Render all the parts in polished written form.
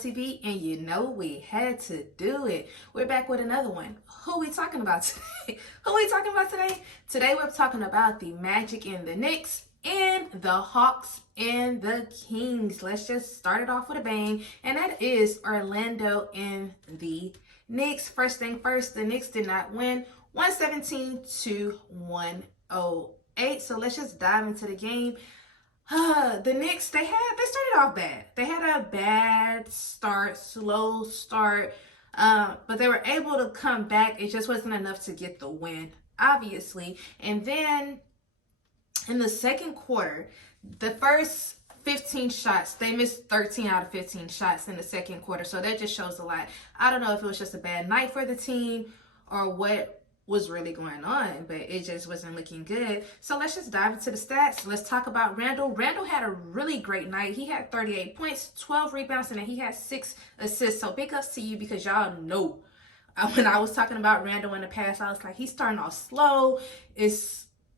TV, and you know we had to do it. We're back with another one. Who we talking about today? Who we talking about today? Today we're talking about the Magic and the Knicks and the Hawks and the Kings. Let's just start it off with a bang, and that is Orlando and the Knicks. First thing first, the Knicks did not win, 117 to 108. So let's just dive into the game. The Knicks, they started off bad. They had a bad start, slow start, but they were able to come back. It just wasn't enough to get the win, obviously. And then in the second quarter, the first 15 shots, they missed 13 out of 15 shots in the second quarter. So that just shows a lot. I don't know if it was just a bad night for the team or what was really going on, but it just wasn't looking good. So let's just dive into the stats. Let's talk about Randle. Randle had a really great night. He had 38 points, 12 rebounds, and then he had 6 assists. So big ups to you, because y'all know when I was talking about Randle in the past, I was like, he's starting off slow. It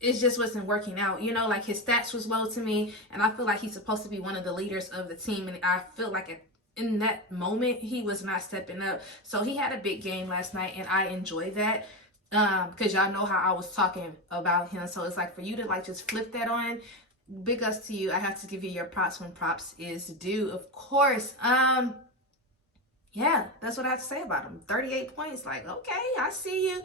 just wasn't working out. You know, like his stats was low to me, and I feel like he's supposed to be one of the leaders of the team, and I feel like in that moment, he was not stepping up. So he had a big game last night, and I enjoyed that. Because y'all know how I was talking about him. So it's like, for you to like just flip that on, big ups to you. I have to give you your props when props is due, of course. Yeah, that's what I have to say about him. 38 points, like, okay, I see you.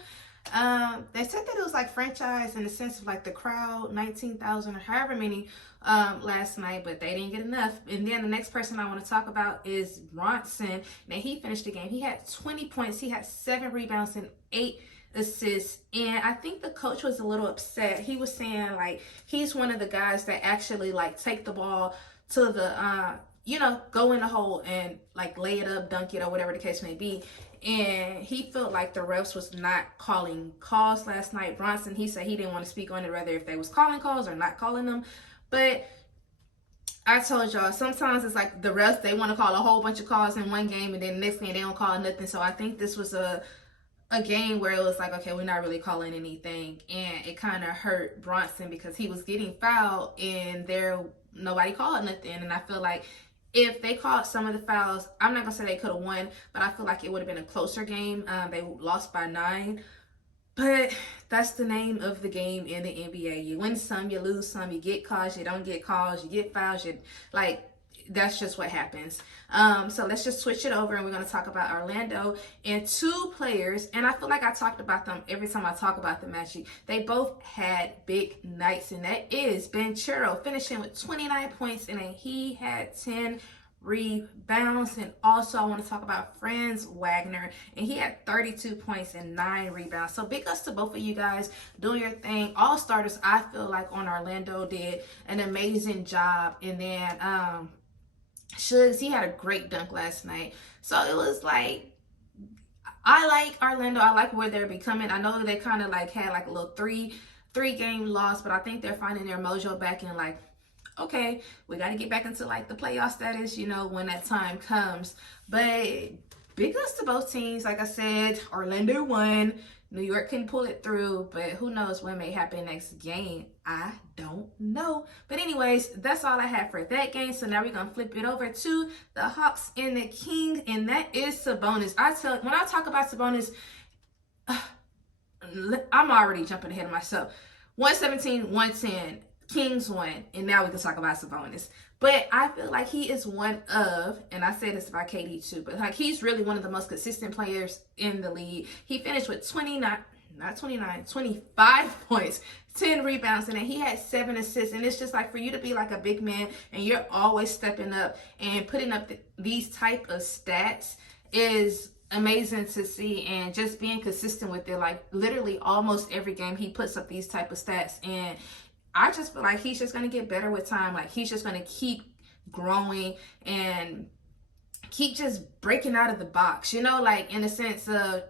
They said that it was like franchise in the sense of like the crowd, 19,000 or however many last night, but they didn't get enough. And then the next person I want to talk about is Bronson. Now, he finished the game. He had 20 points. He had 7 rebounds and 8 assists, and I think the coach was a little upset. He was saying like he's one of the guys that actually like take the ball to the go in the hole and like lay it up, dunk it, or whatever the case may be. And he felt like the refs was not calling calls last night. Bronson, he said he didn't want to speak on it, whether if they was calling calls or not calling them. But I told y'all, sometimes it's like the refs, they want to call a whole bunch of calls in one game, and then the next game they don't call nothing. So I think this was a game where it was like, okay, we're not really calling anything, and it kind of hurt Bronson because he was getting fouled and nobody called nothing. And I feel like if they called some of the fouls, I'm not gonna say they could have won, but I feel like it would have been a closer game. They lost by 9, but that's the name of the game in the NBA. You win some, you lose some, you get calls, you don't get calls, you get fouls, that's just what happens. So let's just switch it over, and we're going to talk about Orlando and 2 players. And I feel like I talked about them every time I talk about the Magic. They both had big nights, and that is Banchero finishing with 29 points, and then he had 10 rebounds. And also I want to talk about Franz Wagner, and he had 32 points and 9 rebounds. So big ups to both of you guys doing your thing. All starters, I feel like, on Orlando did an amazing job. And then Suggs, he had a great dunk last night. So it was like, I like Orlando. I like where they're becoming. I know they kind of like had like a little three game loss, but I think they're finding their mojo back, and like, okay, we got to get back into like the playoff status, when that time comes. But big ups to both teams. Like I said, Orlando won. New York can pull it through, but who knows what may happen next game. I don't know. But anyways, that's all I have for that game. So now we're going to flip it over to the Hawks and the Kings, and that is Sabonis. When I talk about Sabonis, I'm already jumping ahead of myself. 117, 110. Kings won, and now we can talk about Sabonis. But I feel like he is one of, and I say this about KD too, but like he's really one of the most consistent players in the league. He finished with 25 points, 10 rebounds, and then he had 7 assists. And it's just like, for you to be like a big man and you're always stepping up and putting up these type of stats is amazing to see, and just being consistent with it. Like literally almost every game he puts up these type of stats, and I just feel like he's just going to get better with time. Like he's just going to keep growing and keep just breaking out of the box, like in the sense of,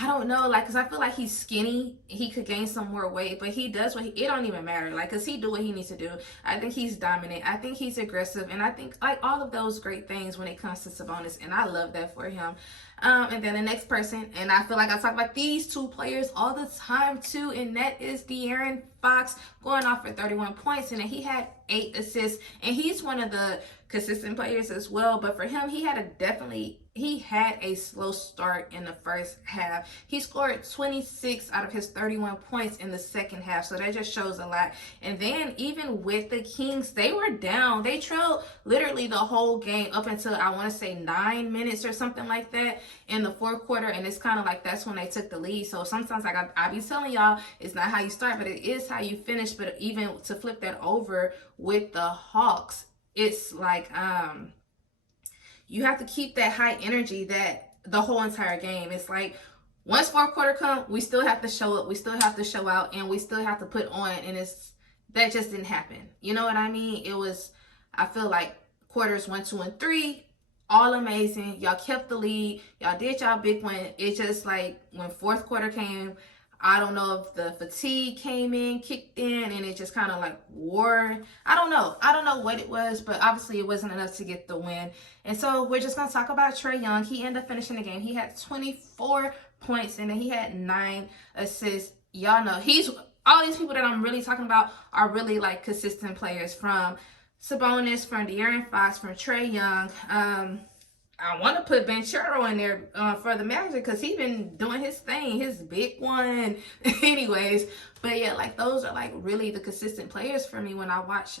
I don't know, like, because I feel like he's skinny. He could gain some more weight, but he does it don't even matter, like, because he do what he needs to do. I think he's dominant. I think he's aggressive, and I think like all of those great things when it comes to Sabonis, and I love that for him. And then the next person, and I feel like I talk about these 2 players all the time too, and that is De'Aaron Fox, going off for 31 points, and then he had 8 assists, and he's one of the consistent players as well. But for him, he had a slow start in the first half. He scored 26 out of his 31 points in the second half. So that just shows a lot. And then even with the Kings, they were down. They trailed literally the whole game up until, I want to say, 9 minutes or something like that in the fourth quarter. And it's kind of like that's when they took the lead. So sometimes, like I be telling y'all, it's not how you start, but it is how you finish. But even to flip that over with the Hawks, it's like you have to keep that high energy that the whole entire game. It's like once fourth quarter come, we still have to show up, we still have to show out, and we still have to put on. And that just didn't happen. You know what I mean? I feel like quarters 1, 2, and 3, all amazing. Y'all kept the lead. Y'all did y'all big win. It's just like when fourth quarter came, I don't know if the fatigue kicked in, and it just kind of like wore. I don't know what it was, but obviously it wasn't enough to get the win. And so we're just going to talk about Trae Young. He ended up finishing the game. He had 24 points, and then he had 9 assists. Y'all know all these people that I'm really talking about are really like consistent players, from Sabonis, from De'Aaron Fox, from Trae Young. I want to put Banchero in there for the Magic because he's been doing his thing, his big one. Anyways, but yeah, like those are like really the consistent players for me when I watch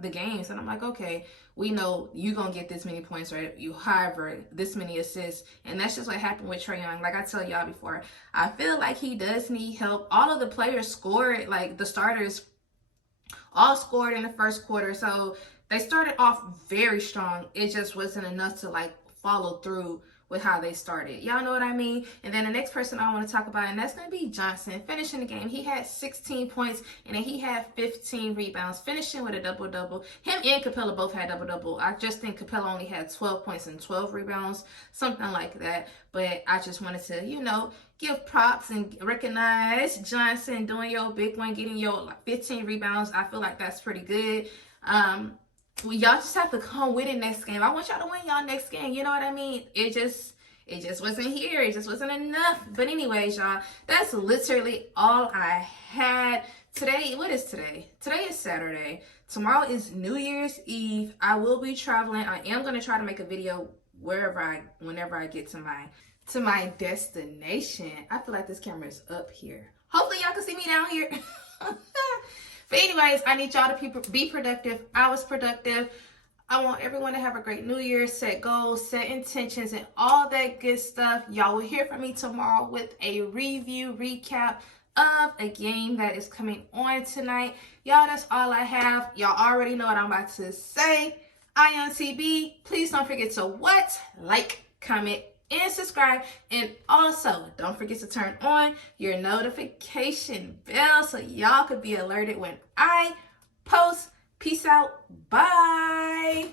the games. And I'm like, okay, we know you're going to get this many points, right? However, this many assists. And that's just what happened with Trae Young. Like I tell y'all before, I feel like he does need help. All of the players scored, like the starters all scored in the first quarter. So they started off very strong. It just wasn't enough to like follow through with how they started. Y'all know what I mean? And then the next person I want to talk about, and that's going to be Johnson. Finishing the game, he had 16 points, and then he had 15 rebounds, finishing with a double-double. Him and Capella both had double-double. I just think Capella only had 12 points and 12 rebounds, something like that. But I just wanted to, give props and recognize Johnson doing your big one, getting your 15 rebounds. I feel like that's pretty good. Y'all just have to come with it next game. I want y'all to win y'all next game. You know what I mean? It just wasn't here. It just wasn't enough. But anyways, y'all, that's literally all I had today. What is today? Today is Saturday. Tomorrow is New Year's Eve. I will be traveling. I am going to try to make a video whenever I get to my destination. I feel like this camera is up here. Hopefully y'all can see me down here. But anyways, I need y'all to be productive. I was productive. I want everyone to have a great New Year, set goals, set intentions, and all that good stuff. Y'all will hear from me tomorrow with a recap of a game that is coming on tonight. Y'all, that's all I have. Y'all already know what I'm about to say. I am TB. Please don't forget to like, comment, and subscribe. And also, don't forget to turn on your notification bell so y'all could be alerted when I post. Peace out. Bye.